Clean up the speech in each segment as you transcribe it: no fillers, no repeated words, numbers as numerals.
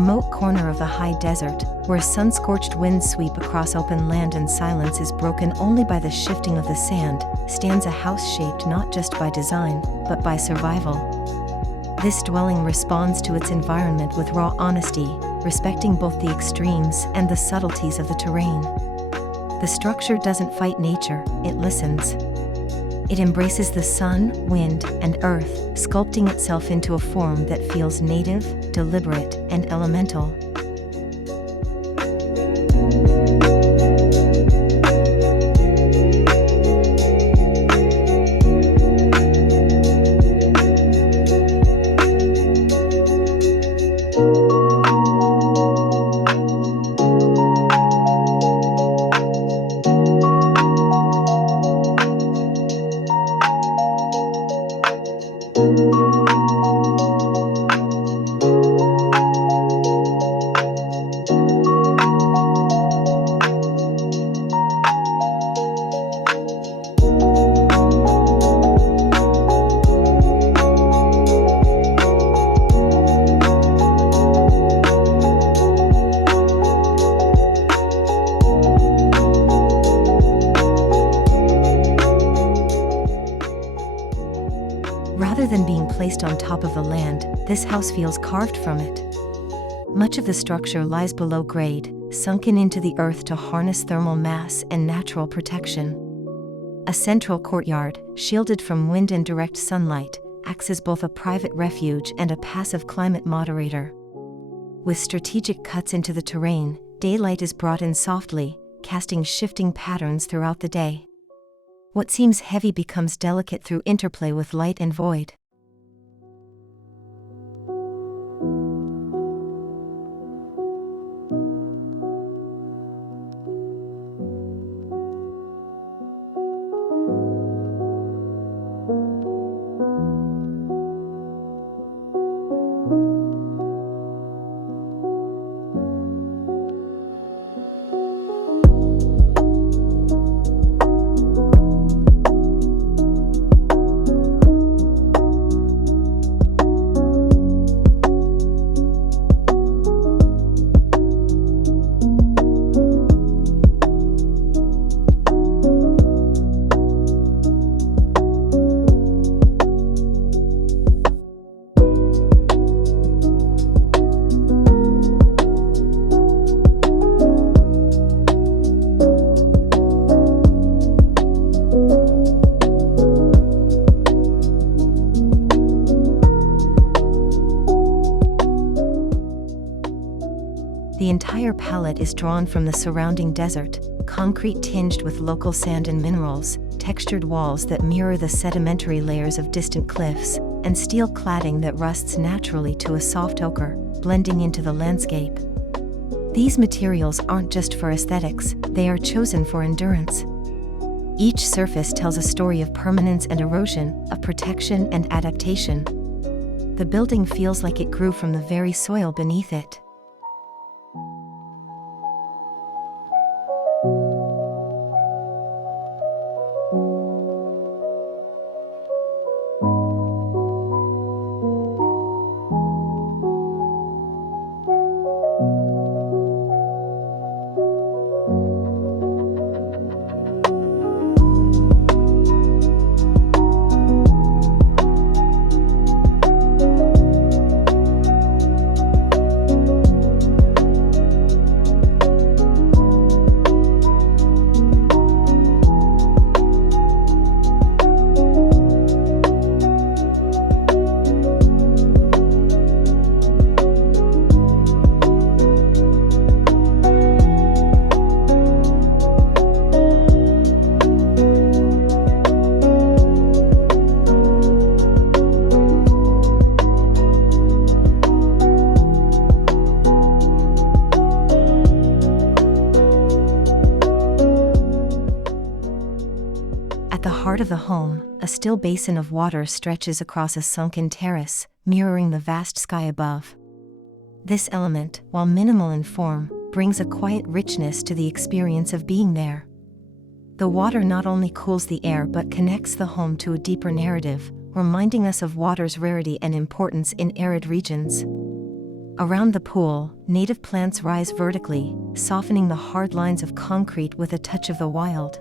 remote corner of the high desert, where sun-scorched winds sweep across open land and silence is broken only by the shifting of the sand, stands a house shaped not just by design, but by survival. This dwelling responds to its environment with raw honesty, respecting both the extremes and the subtleties of the terrain. The structure doesn't fight nature, it listens. It embraces the sun, wind, and earth, sculpting itself into a form that feels native, deliberate, and elemental. Rather than being placed on top of the land, this house feels carved from it. Much of the structure lies below grade, sunken into the earth to harness thermal mass and natural protection. A central courtyard, shielded from wind and direct sunlight, acts as both a private refuge and a passive climate moderator. With strategic cuts into the terrain, daylight is brought in softly, casting shifting patterns throughout the day. What seems heavy becomes delicate through interplay with light and void. The entire palette is drawn from the surrounding desert, concrete tinged with local sand and minerals, textured walls that mirror the sedimentary layers of distant cliffs, and steel cladding that rusts naturally to a soft ochre, blending into the landscape. These materials aren't just for aesthetics, they are chosen for endurance. Each surface tells a story of permanence and erosion, of protection and adaptation. The building feels like it grew from the very soil beneath it. At the heart of the home, a still basin of water stretches across a sunken terrace, mirroring the vast sky above. This element, while minimal in form, brings a quiet richness to the experience of being there. The water not only cools the air but connects the home to a deeper narrative, reminding us of water's rarity and importance in arid regions. Around the pool, native plants rise vertically, softening the hard lines of concrete with a touch of the wild.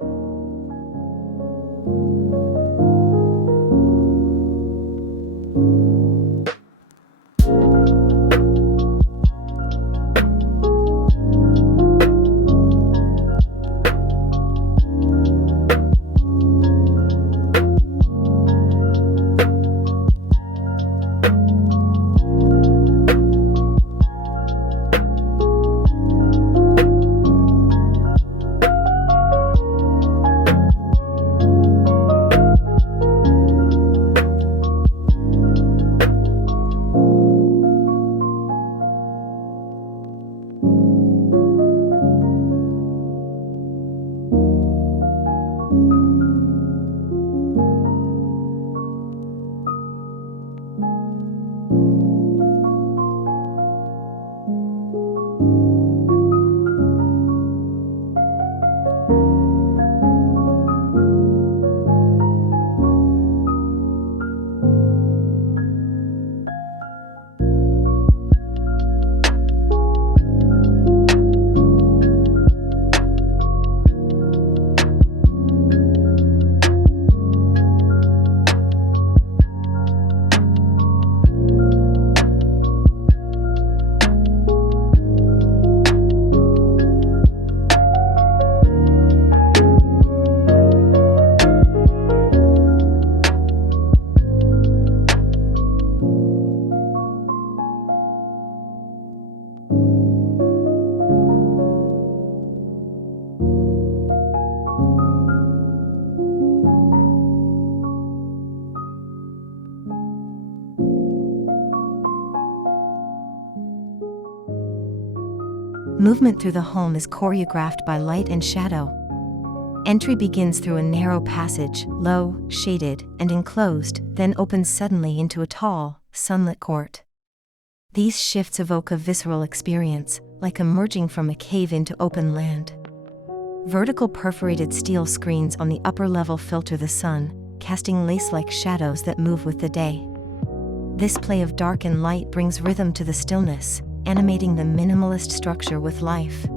Movement through the home is choreographed by light and shadow. Entry begins through a narrow passage, low, shaded, and enclosed, then opens suddenly into a tall, sunlit court. These shifts evoke a visceral experience, like emerging from a cave into open land. Vertical perforated steel screens on the upper level filter the sun, casting lace-like shadows that move with the day. This play of dark and light brings rhythm to the stillness, animating the minimalist structure with life.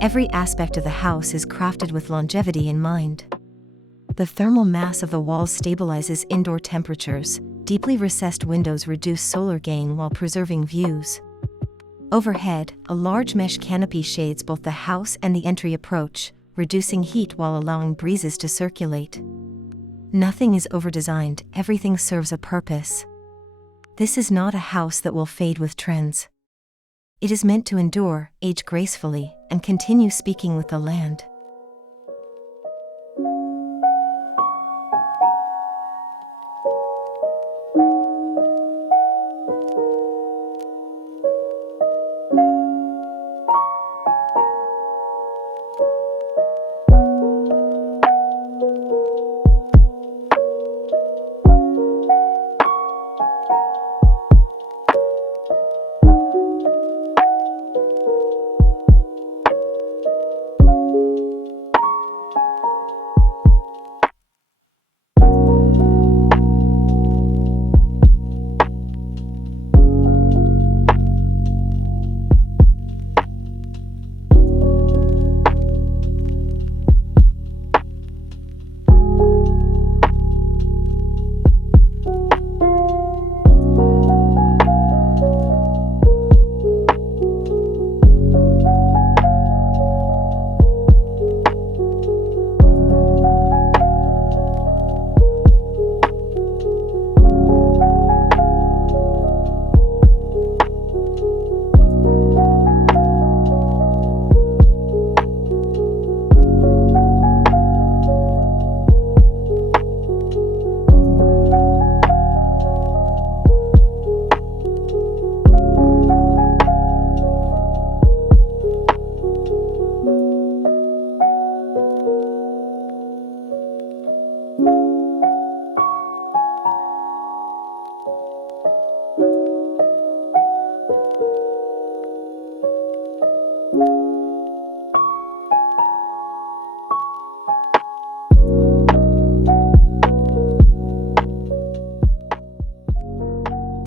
Every aspect of the house is crafted with longevity in mind. The thermal mass of the walls stabilizes indoor temperatures. Deeply recessed windows reduce solar gain while preserving views. Overhead, a large mesh canopy shades both the house and the entry approach, reducing heat while allowing breezes to circulate. Nothing is overdesigned, everything serves a purpose. This is not a house that will fade with trends. It is meant to endure, age gracefully, and continue speaking with the land.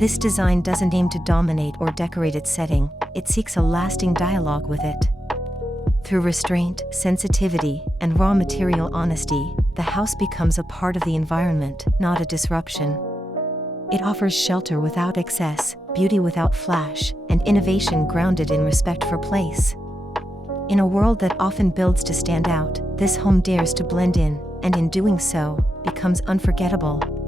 This design doesn't aim to dominate or decorate its setting, it seeks a lasting dialogue with it. Through restraint, sensitivity, and raw material honesty, the house becomes a part of the environment, not a disruption. It offers shelter without excess, beauty without flash, and innovation grounded in respect for place. In a world that often builds to stand out, this home dares to blend in, and in doing so, becomes unforgettable.